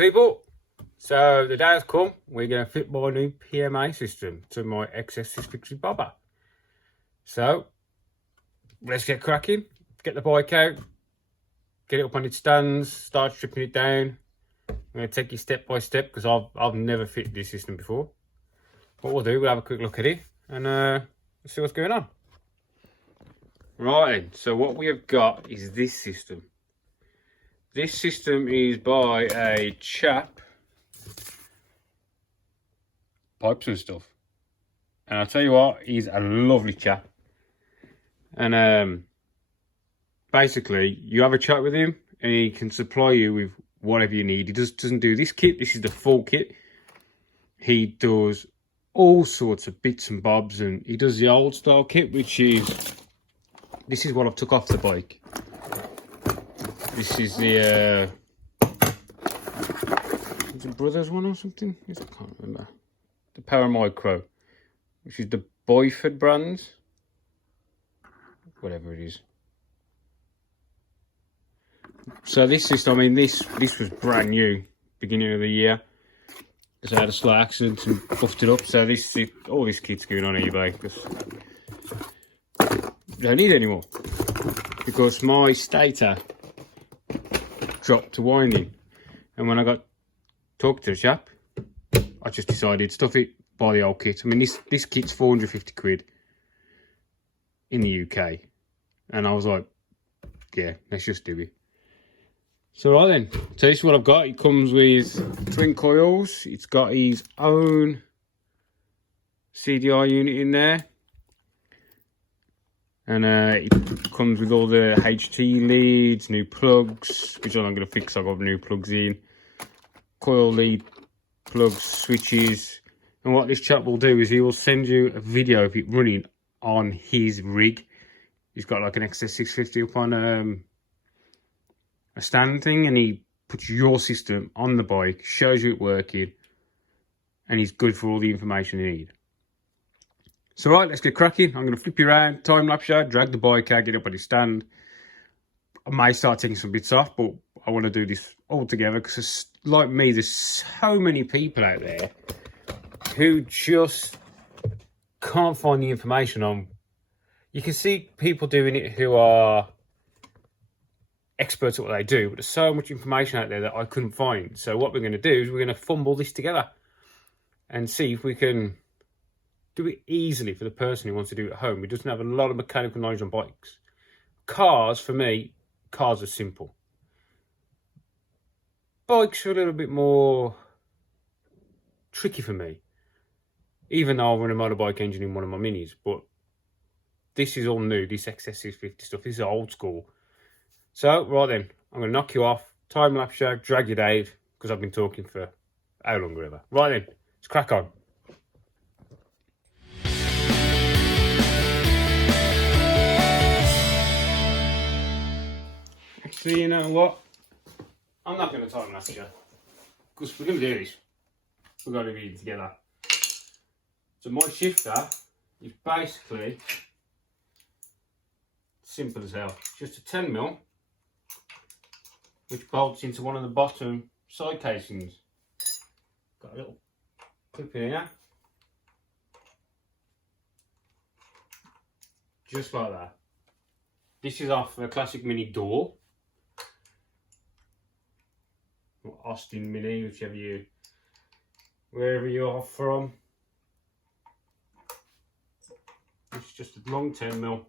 people, so the day has come. We're going to fit my new PMA system to my Xs650 bobber. So let's get cracking, get the bike out, get it up on its stands, start stripping it down. I'm going to take you step by step because I've never fitted this system before. What we'll do, we'll have a quick look at it and let's see what's going on. Right, so what we have got is this system. This system is by a chap, Pipes and Stuff. And I'll tell you what, he's a lovely chap. And basically, you have a chat with him and he can supply you with whatever you need. He doesn't do this kit, this is the full kit. He does all sorts of bits and bobs, and he does the old style kit, which is, this is what I've took off the bike. This is the is it Brothers one or something? I can't remember. The Power Micro, which is the Boyford brand, whatever it is. So this system, I mean, this was brand new, beginning of the year. Because I had a slight accident and buffed it up. So all this kit's going on eBay because I don't need it anymore. Because my stator dropped to winding, and when I got talked to the chap, I just decided stuff it, buy the old kit. I mean, this kit's 450 quid in the UK, and I was like, yeah, let's just do it. So right then, so this is what I've got. It comes with twin coils. It's got his own CDI unit in there. And it comes with all the HT leads, new plugs, which I'm not going to fix. I've got new plugs in. Coil lead, plugs, switches. And what this chap will do is he will send you a video of it running on his rig. He's got like an Xs650 up on a stand thing, and he puts your system on the bike, shows you it working, and he's good for all the information you need. So right, let's get cracking. I'm going to flip you around, time lapse shot, drag the bike out, get up on his stand. I may start taking some bits off, but I want to do this all together because, like me, there's so many people out there who just can't find the information on. You can see people doing it who are experts at what they do, but there's so much information out there that I couldn't find. So what we're going to do is we're going to fumble this together and see if we can do it easily for the person who wants to do it at home, who doesn't have a lot of mechanical knowledge on bikes. Cars, for me, cars are simple. Bikes are a little bit more tricky for me, even though I run a motorbike engine in one of my minis. But this is all new, this Xs650 stuff. This is old school. So, right then, I'm going to knock you off, time lapse shot, drag you down, because I've been talking for how long ever. Right then, let's crack on. Actually, you know what? I'm not going to time lapse you, because we're going to do this. We've got to be together. So my shifter is basically simple as hell. It's just a 10mm, which bolts into one of the bottom side casings. Got a little clip in here. Just like that. This is off a classic mini door. Or Austin Mini, wherever you are from. It's just a long 10mm.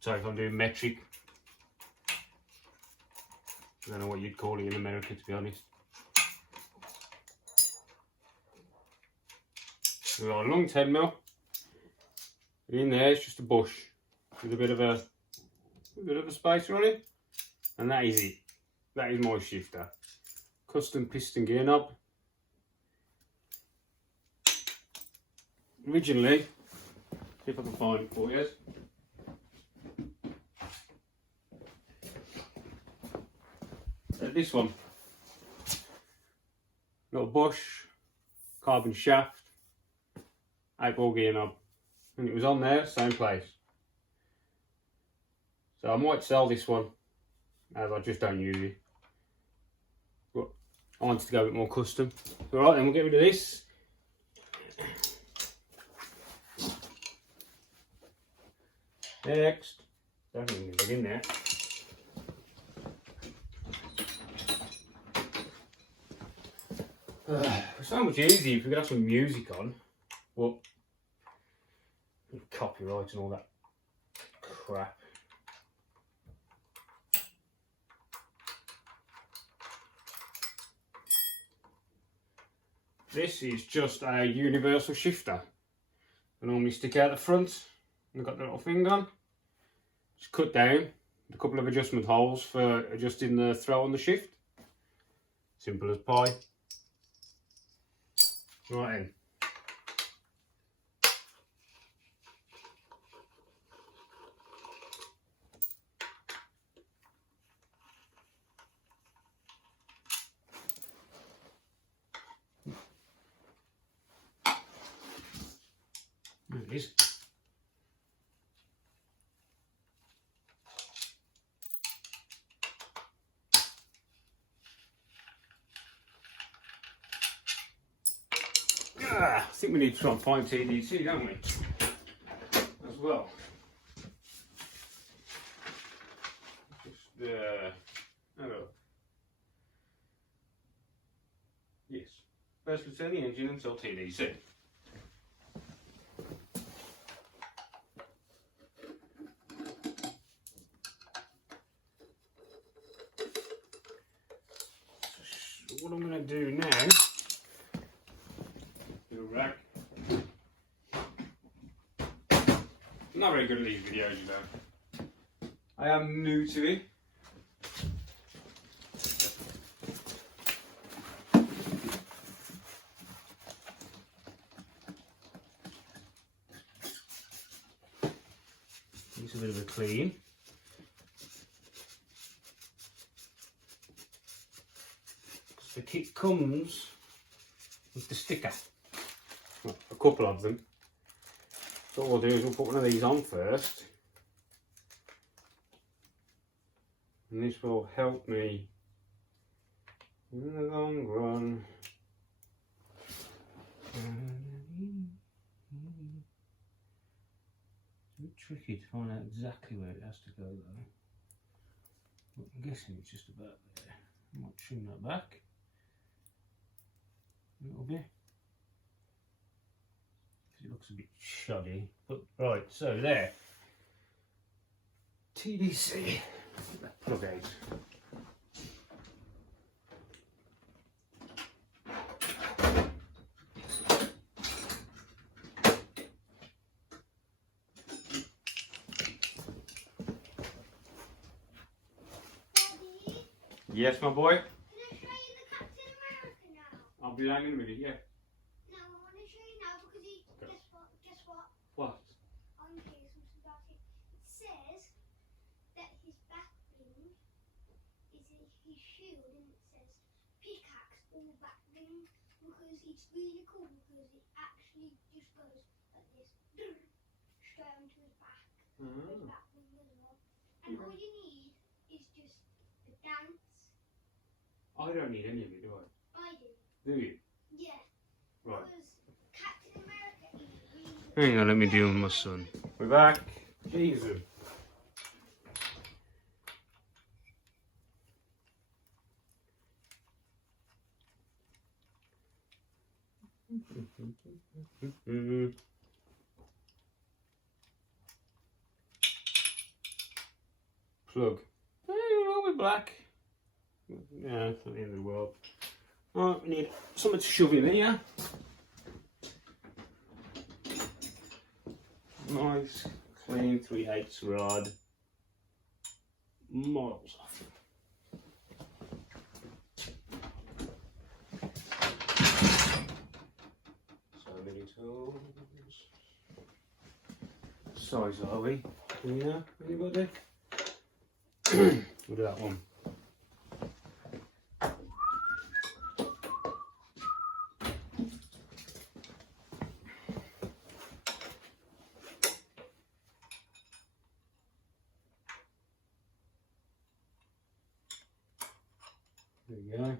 So if I'm doing metric, I don't know what you'd call it in America, to be honest. We've got a long 10mm. In there, it's just a bush with a bit of a spacer on it, and that is it. That is my shifter. Custom piston gear knob. Originally, see if I can find it for you. This one, little bush, carbon shaft, 8-ball gear knob, and it was on there, same place. So I might sell this one, as I just don't use it. But I wanted to go a bit more custom. Alright, then we'll get rid of this. Next. Don't even get in there. It's so much easier if we could have some music on. Well, copyright and all that crap. This is just a universal shifter. I normally stick out the front. I've got the little thing on. Just cut down a couple of adjustment holes for adjusting the throw on the shift. Simple as pie. Right then. There it is. I think we need to try and find TDC, don't we? As well. Just, hello. Yes. First, let's turn the engine until TDC. So what I'm going to do now. Rack. Not very good at these videos, you know. I am new to it. Needs a bit of a clean. The kit comes with the sticker. Well, a couple of them. So what we'll do is we'll put one of these on first, and this will help me in the long run. It's a bit tricky to find out exactly where it has to go though. But I'm guessing it's just about there. I might trim that back a little bit. It looks a bit shoddy, but right, so there. TDC, that plug out. Daddy, Yes, my boy. can I show you the Captain America now? I'll be down in a minute, yeah. No, I want to show you now because he, guess what? What? I'll show you something about it. It says that his back ring is his shield, and it says pickaxe or back ring because it's really cool because it actually just goes like this straight onto his back. His back ring as well. And all you need is just the dance. I don't need any of it, do I? I do. Do you? Yeah. Right. Because Captain America is really Hang on, let me deal with my son. We're back. Jesus. Plug. It'll be black. Yeah, it's not the end of the world. Alright, we need something to shove in here. Nice, clean 3/8 rod. Miles off. So many tools. Size are we? Do you know? Anybody? Look at that one. There we go.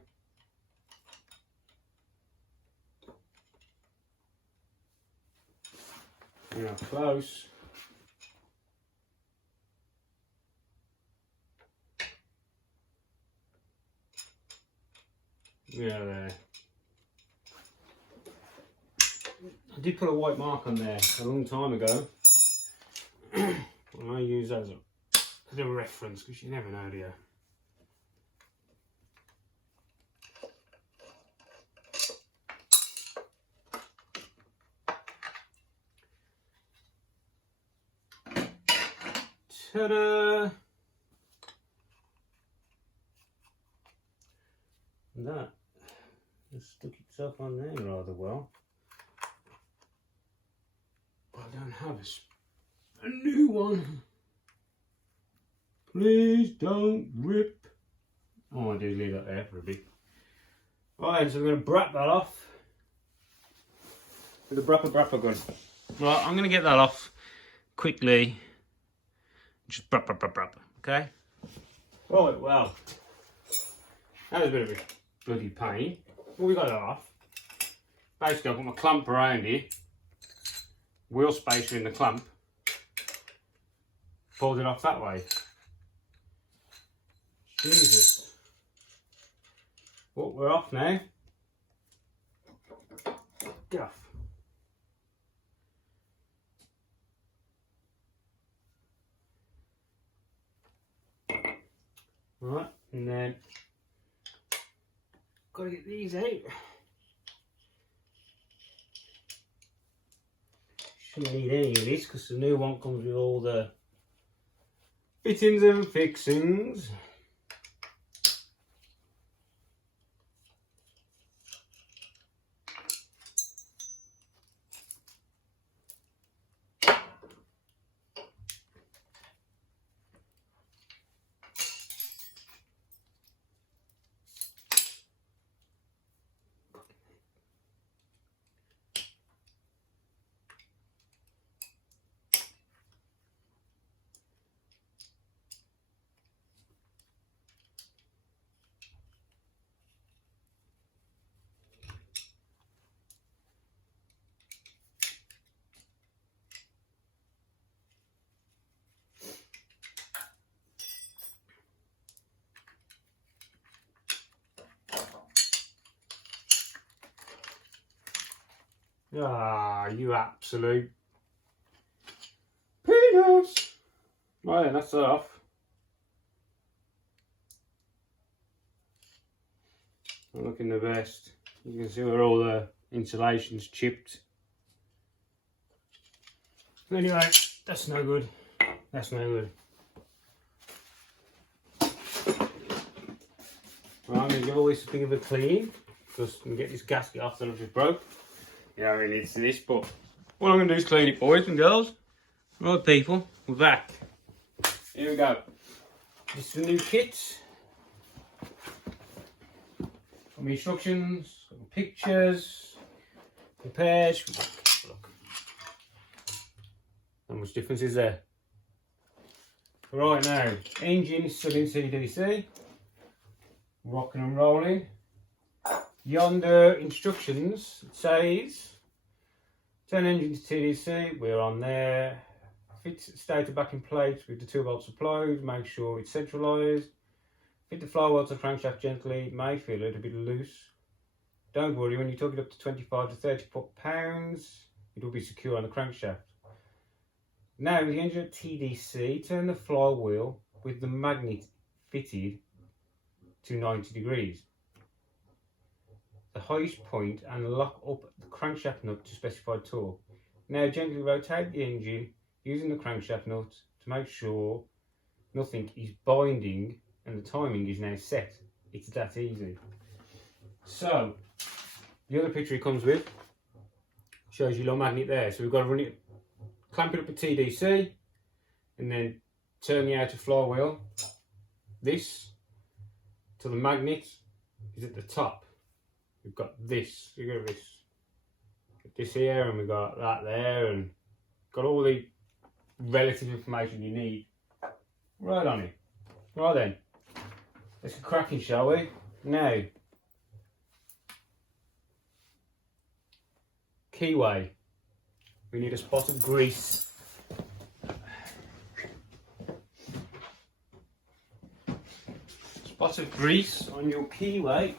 Now close. Yeah, there. I did put a white mark on there a long time ago. I may use that as a reference because you never know, do you? Ta-da! That just stuck itself on there rather well. But I don't have a new one. Please don't rip. Oh, I do leave that there for a bit. Right, so I'm going to brap that off with the brapper gun. Right, I'm going to get that off quickly. Just brap, okay? Right, well, that was a bit of a bloody pain. Well, we got that off. Basically, I've got my clamp around here. Wheel spacer in the clamp. Pulled it off that way. Jesus. Well, we're off now. Get off. Right, and then gotta get these out. Shouldn't need any of this because the new one comes with all the fittings and fixings. Ah, you absolute peanuts! Right then, that's that off. I'm looking the best. You can see where all the insulation's chipped. Anyway, that's no good. That's no good. Right, I'm going to give all this a bit of a clean. Just get this gasket off that I've just broke. Yeah, I really need to do this, but what I'm going to do is clean it, boys and girls. Right, people, we're back. Here we go. This is the new kit. Got my instructions, got my pictures, prepared. Look. How much difference is there? Right now, engine is still in CDC. Rocking and rolling. Yonder instructions, it says turn engine to TDC, we're on there. Fit stator back in place with the 2 bolts supplied, make sure it's centralised. Fit the flywheel to the crankshaft gently, it may feel a little bit loose. Don't worry, when you took it up to 25 to 30 pounds, it will be secure on the crankshaft. Now with the engine at TDC, turn the flywheel with the magnet fitted to 90 degrees. The highest point and lock up the crankshaft nut to specified torque. Now gently rotate the engine using the crankshaft nut to make sure nothing is binding and the timing is now set. It's that easy. So the other picture it comes with shows you little magnet there. So we've got to run it, clamp it up at TDC and then turn the outer flywheel this till the magnet is at the top. We've got this, we've got this here, and we've got that there, and got all the relative information you need right on it. Right then, let's get cracking, shall we? Now, keyway. We need a spot of grease. Spot of grease on your keyway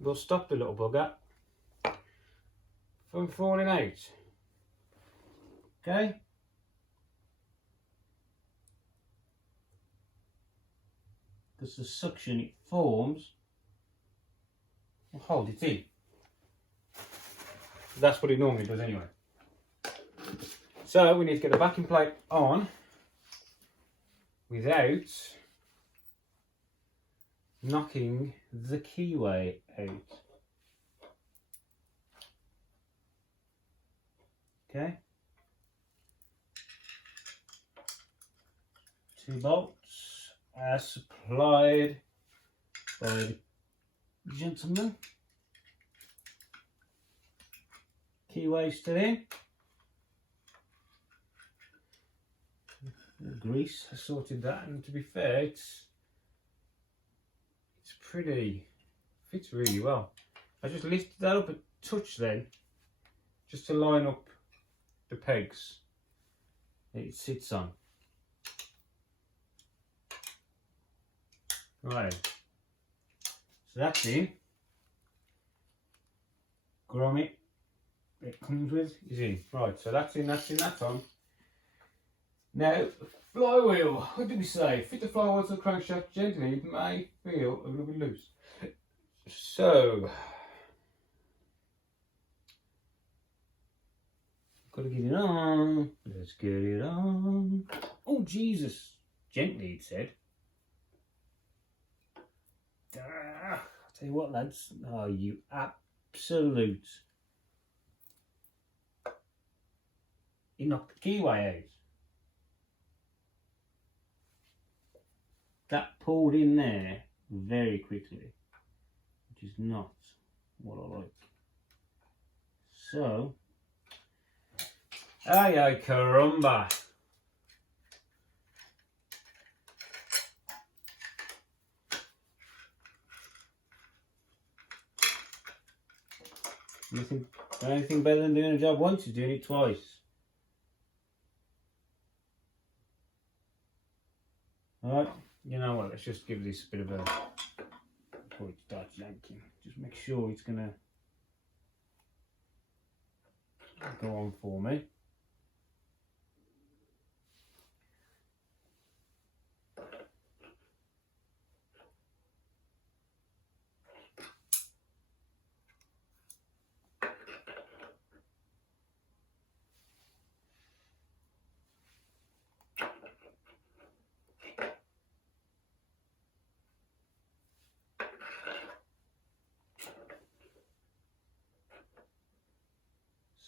will stop the little bugger from falling out. Okay? Because the suction it forms will hold it in. That's what it normally does anyway. So we need to get the backing plate on without knocking the keyway out. Okay. 2 bolts as supplied by the gentleman. Keyway still in. The grease has sorted that, and to be fair, it's pretty, fits really well. I just lifted that up a touch then, just to line up the pegs that it sits on. Right, so that's in. Grommet it comes with is in. Right, so that's in, that's on. Now, flywheel, what did we say? Fit the flywheel to the crankshaft gently, it may feel a little bit loose. So, gotta get it on. Let's get it on. Oh, Jesus. Gently, it said. I'll tell you what, lads. Oh, you absolute. He knocked the keyway out. That pulled in there very quickly, which is not what I like. So, ay caramba. Anything better than doing a job once is doing it twice. Alright, you know what, let's just give this a bit of a, before it starts yanking, just make sure it's gonna go on for me.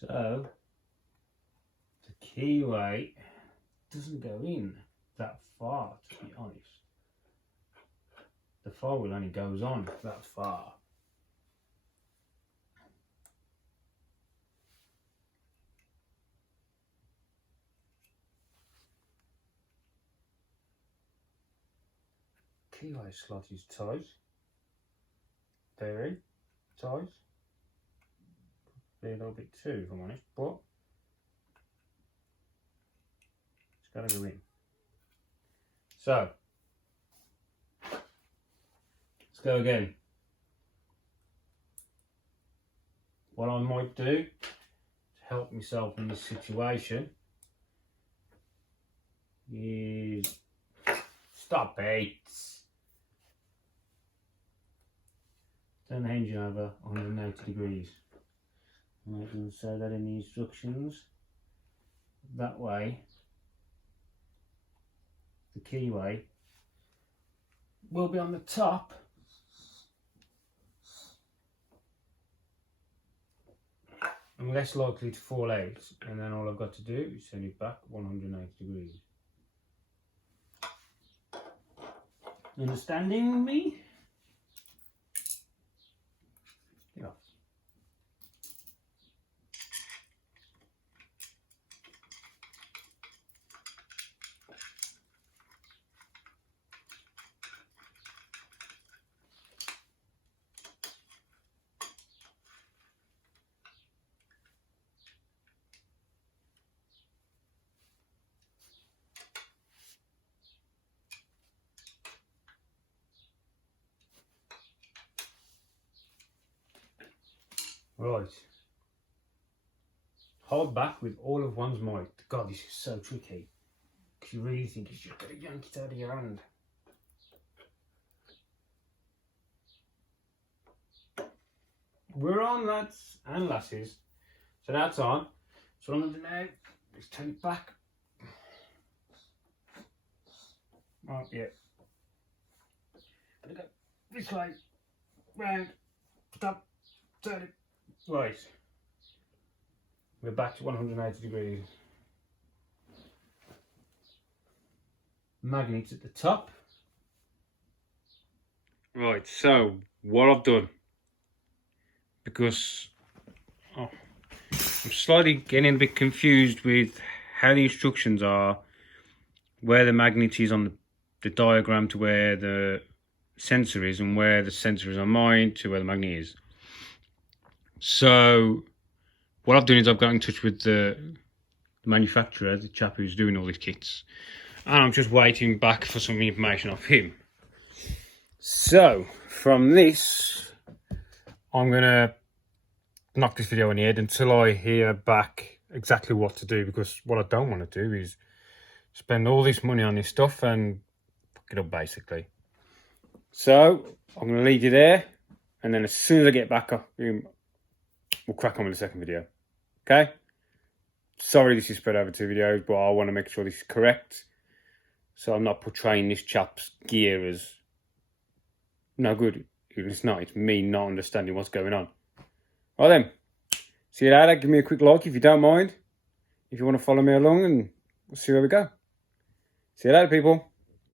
So, the keyway doesn't go in that far, to be honest. The flywheel only goes on that far. Keyway slot is tight, very tight. A little bit too, if I'm honest, but it's got to go in. So, let's go again. What I might do to help myself in this situation is stop it. Turn the engine over 180 degrees. And I can say that in the instructions. That way, the keyway will be on the top and less likely to fall out. And then all I've got to do is send it back 180 degrees. Understanding me? Yeah. Right. Hold back with all of one's might. God, this is so tricky. Because you really think you just got to yank it out of your hand. We're on, lads and lasses. So that's on. So what I'm going to do now is turn it back. Oh, yeah. Gonna go this way, round, stop, turn it. Right. We're back to 180 degrees. Magnets at the top. Right, so what I've done, because I'm slightly getting a bit confused with how the instructions are, where the magnet is on the diagram to where the sensor is, and where the sensor is on mine to where the magnet is. So what I've done is I've got in touch with the manufacturer, the chap who's doing all these kits, and I'm just waiting back for some information off him. So from this, I'm gonna knock this video on the head until I hear back exactly what to do, because what I don't want to do is spend all this money on this stuff and fuck it up, basically. So I'm going to leave you there, and then as soon as I get back, we'll crack on with the second video. Okay? Sorry this is spread over 2 videos, but I want to make sure this is correct, so I'm not portraying this chap's gear as no good. It's not. It's me not understanding what's going on. Well then, see you later. Give me a quick like if you don't mind. If you want to follow me along, and we'll see where we go. See you later, people.